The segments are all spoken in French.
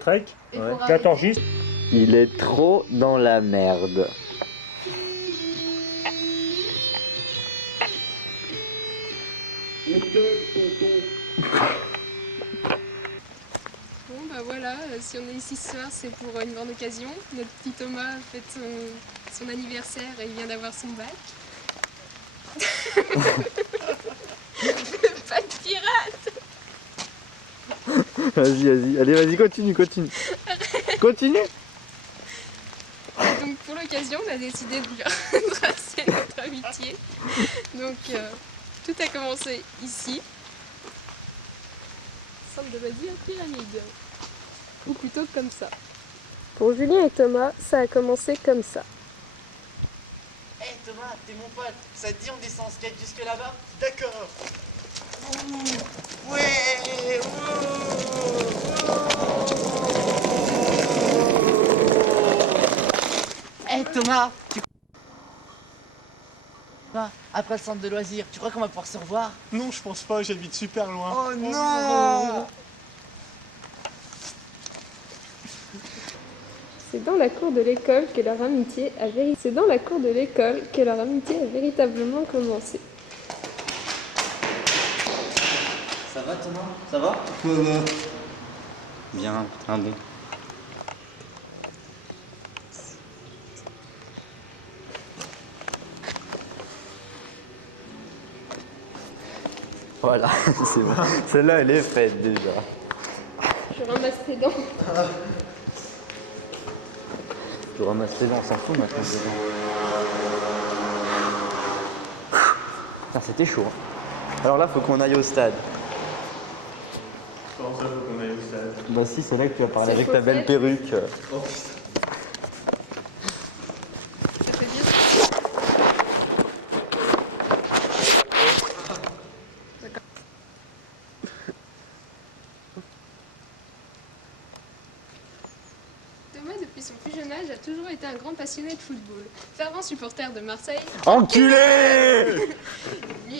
Trek, 14 gistes. Il est trop dans la merde. Bon bah voilà, si on est ici ce soir, c'est pour une grande occasion. Notre petit Thomas fête son anniversaire et il vient d'avoir son bac. Pas de pirate. Vas-y, allez, vas-y, continue. Continue. Donc pour l'occasion, on a décidé de lui retracer notre amitié. Donc tout a commencé ici. Centre de loisirs pyramide. Ou plutôt comme ça. Pour Julien et Thomas, ça a commencé comme ça. Hey Thomas, t'es mon pote, ça te dit on descend en skate jusque là-bas? D'accord. Ouais. Hey Thomas, après le centre de loisirs, tu crois qu'on va pouvoir se revoir? Non, je pense pas, j'habite super loin. Oh non. C'est dans la cour de l'école que leur amitié a véritablement commencé. Ça va Thomas? Ça va? Bien, un bon. Voilà, c'est bon. Celle-là, elle est faite déjà. Je ramasse tes dents. Tu ramasses les dents, on s'en fout maintenant. Putain, c'était chaud. Alors là, faut qu'on aille au stade. Comment ça, faut qu'on aille au stade? Bah si, c'est là que tu vas parler C'est avec faux ta belle fait. perruque. Oh putain. Ça fait bien. Thomas, depuis son plus jeune âge, a toujours été un grand passionné de football. Fervent supporter de Marseille, Enculé!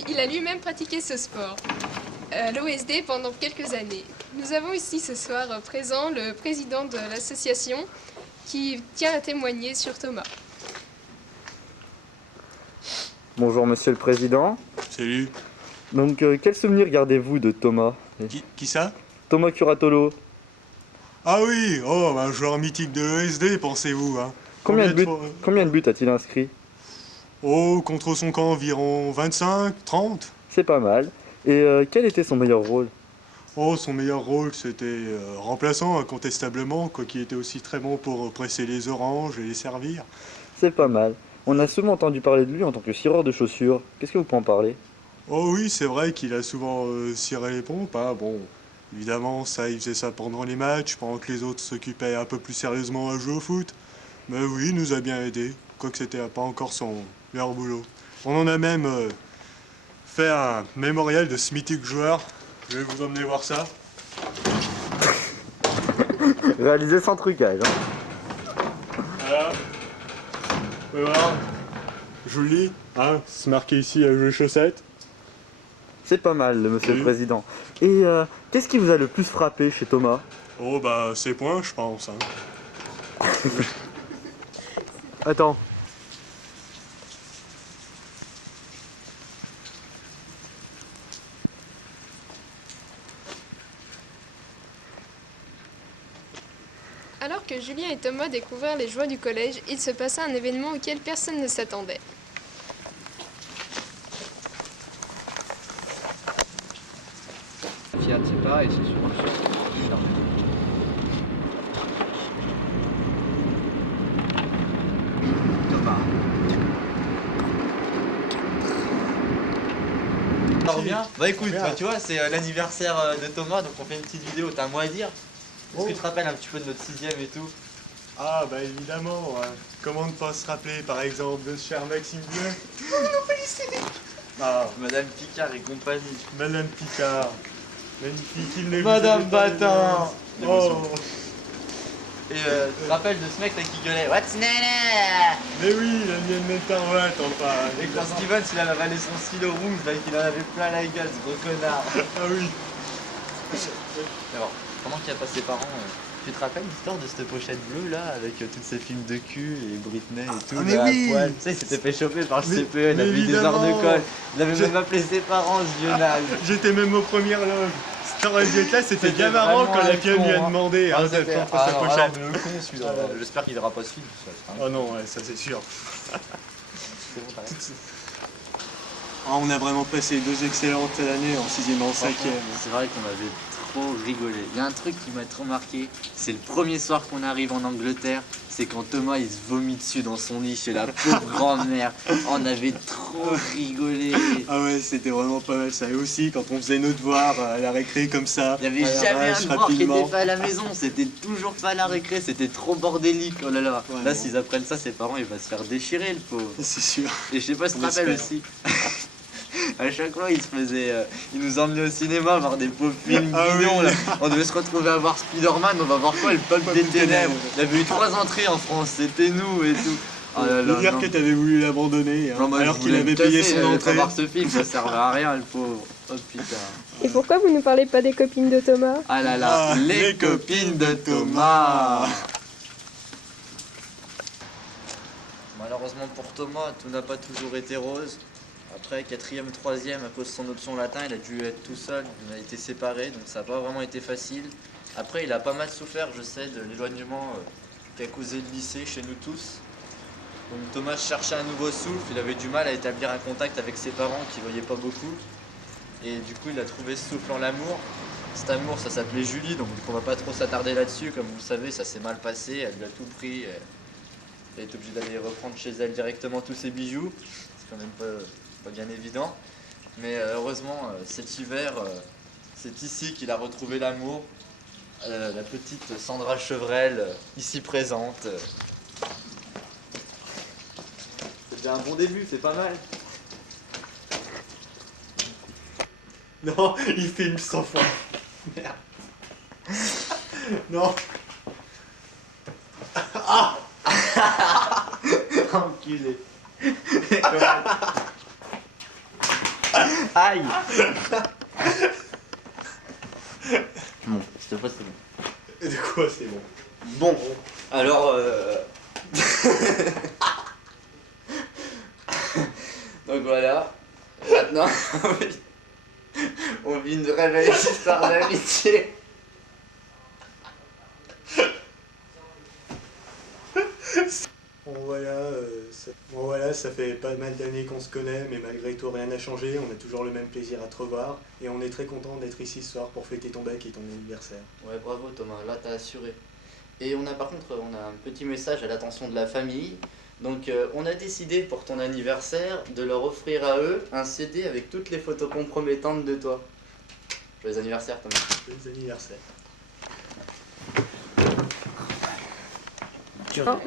il a lui-même pratiqué ce sport à l'OSD pendant quelques années. Nous avons ici ce soir présent le président de l'association qui tient à témoigner sur Thomas. Bonjour Monsieur le Président. Salut. Donc, quel souvenir gardez-vous de Thomas? Qui ça? Thomas Curatolo. Ah oui, oh, un joueur mythique de l'ESD, pensez-vous, hein. Combien de fois- buts a-t-il inscrit? Oh, contre son camp, environ 25, 30. C'est pas mal. Et quel était son meilleur rôle? Oh, son meilleur rôle, c'était remplaçant, incontestablement, quoi qu'il était aussi très bon pour presser les oranges et les servir. C'est pas mal. On a souvent entendu parler de lui en tant que cireur de chaussures. Qu'est-ce que vous pouvez en parler? Oh oui, c'est vrai qu'il a souvent ciré les pompes, hein. Bon, évidemment, ça, il faisait ça pendant les matchs, pendant que les autres s'occupaient un peu plus sérieusement à jouer au foot. Mais oui, il nous a bien aidés, quoique c'était pas encore son meilleur boulot. On en a même fait un mémorial de ce mythique joueur. Je vais vous emmener voir ça. Réalisé sans trucage. Hein. Voilà. Et voilà. Joli, hein, c'est marqué ici à jouer chaussettes. C'est pas mal, Monsieur Oui. le Président. Et qu'est-ce qui vous a le plus frappé chez Thomas? Oh bah ses points, je pense. Hein. Attends. Alors que Julien et Thomas découvrirent les joies du collège, il se passa un événement auquel personne ne s'attendait. Fiat, c'est pareil, c'est souvent le seul. Thomas. Ça revient? Bah écoute, bah, tu vois, c'est l'anniversaire de Thomas, donc on fait une petite vidéo, t'as un mot à dire? Est-ce que tu te rappelles un petit peu de notre 6ème et tout? Ah bah évidemment, hein. Comment ne pas se rappeler par exemple de ce cher Maxime Bleu? Ah, Madame Picard et compagnie. Madame Picard, magnifique, il ne Madame vous avait pas Batin. aimé. Oh, Et tu te rappelles de ce mec là qui gueulait What's nana? mais oui, la mienne Netterwatt, enfin. Et quand Steven il a avalé son stylo rouge, là, qu'il en avait plein la gueule, ce gros connard. Ah oui. Alors, comment qu'il a pas ses parents Tu te rappelles l'histoire de cette pochette bleue là, avec tous ces films de cul et Britney et tout, Ah, mais là, à oui. poil. Tu sais, il s'était fait choper par le Mais- CPE, il a mais mis des heures de évidemment. colle. Il avait Je- même appelé ses parents, ce vieux naze. J'étais même aux premières loges. Cette là, c'était C'était bien marrant vraiment quand la un fille lui a con, hein. demandé Ah, de c'était- prendre ah, sa non, pochette. alors, mais le con celui-là. Ah, ouais. J'espère qu'il verra pas ce film. Ça sera- Oh non, ouais, ça c'est sûr. C'est bon, t'arrêtes. Ah, on a vraiment passé 2 excellentes années en 6ème et en 5ème. C'est vrai qu'on avait trop rigolé. Il y a un truc qui m'a trop marqué, c'est le premier soir qu'on arrive en Angleterre, c'est quand Thomas il se vomit dessus dans son lit chez la pauvre grand-mère. On avait trop rigolé. Ah ouais, c'était vraiment pas mal ça. Et aussi, quand on faisait nos devoirs à la récré comme ça, Il n'y avait à jamais un l'arrache, devoir qui rapidement. était fait à la maison, c'était toujours pas à la récré, c'était trop bordélique. Oh là là. Ouais, Là, non. s'ils apprennent ça, ses parents, il va se faire déchirer le pauvre. C'est sûr. Et je sais pas si tu te On rappelles espère. aussi. À chaque fois, il nous emmenait au cinéma voir des beaux films Ah oui. mignons. Là. On devait se retrouver à voir Spider-Man, on va voir quoi? Le peuple Peuple des des ténèbres. ténèbres. Il y avait eu 3 entrées en France, c'était nous et tout. Oh là là, De dire non. que t'avais voulu l'abandonner, hein, Non, moi, je alors qu'il voulais me avait payé casser, son pas entrée. voir ce film, ça servait à rien, le pauvre. Oh putain. Et pourquoi vous ne parlez pas des copines de Thomas? Ah là là, Ah, les copines de Thomas. Malheureusement pour Thomas, tout n'a pas toujours été rose. Après, 4ème, 3ème, à cause de son option latin, il a dû être tout seul. On a été séparés, donc ça n'a pas vraiment été facile. Après, il a pas mal souffert, je sais, de l'éloignement qu'a causé le lycée chez nous tous. Donc Thomas cherchait un nouveau souffle, il avait du mal à établir un contact avec ses parents qui ne voyaient pas beaucoup. Et du coup, il a trouvé ce souffle en l'amour. Cet amour, ça s'appelait Julie, donc on va pas trop s'attarder là-dessus. Comme vous le savez, ça s'est mal passé, elle lui a tout pris. Elle est obligée d'aller reprendre chez elle directement tous ses bijoux. C'est quand même pas bien évident. Mais heureusement, cet hiver, c'est ici qu'il a retrouvé l'amour. La petite Sandra Chevrel, ici présente. C'est déjà un bon début, c'est pas mal. Non, il filme 100 fois. Merde. Non. Enculé. Aïe. Bon, cette fois c'est bon. De quoi c'est bon? Bon, alors donc voilà. Maintenant, on vit une vraie belle histoire d'amitié. Bon voilà, ça fait pas mal d'années qu'on se connaît, mais malgré tout rien n'a changé, on a toujours le même plaisir à te revoir, et on est très content d'être ici ce soir pour fêter ton bac et ton anniversaire. Ouais, bravo Thomas, là t'as assuré. Et on a par contre on a un petit message à l'attention de la famille. Donc on a décidé pour ton anniversaire de leur offrir à eux un CD avec toutes les photos compromettantes de toi. Joyeux anniversaire Thomas. Joyeux anniversaire.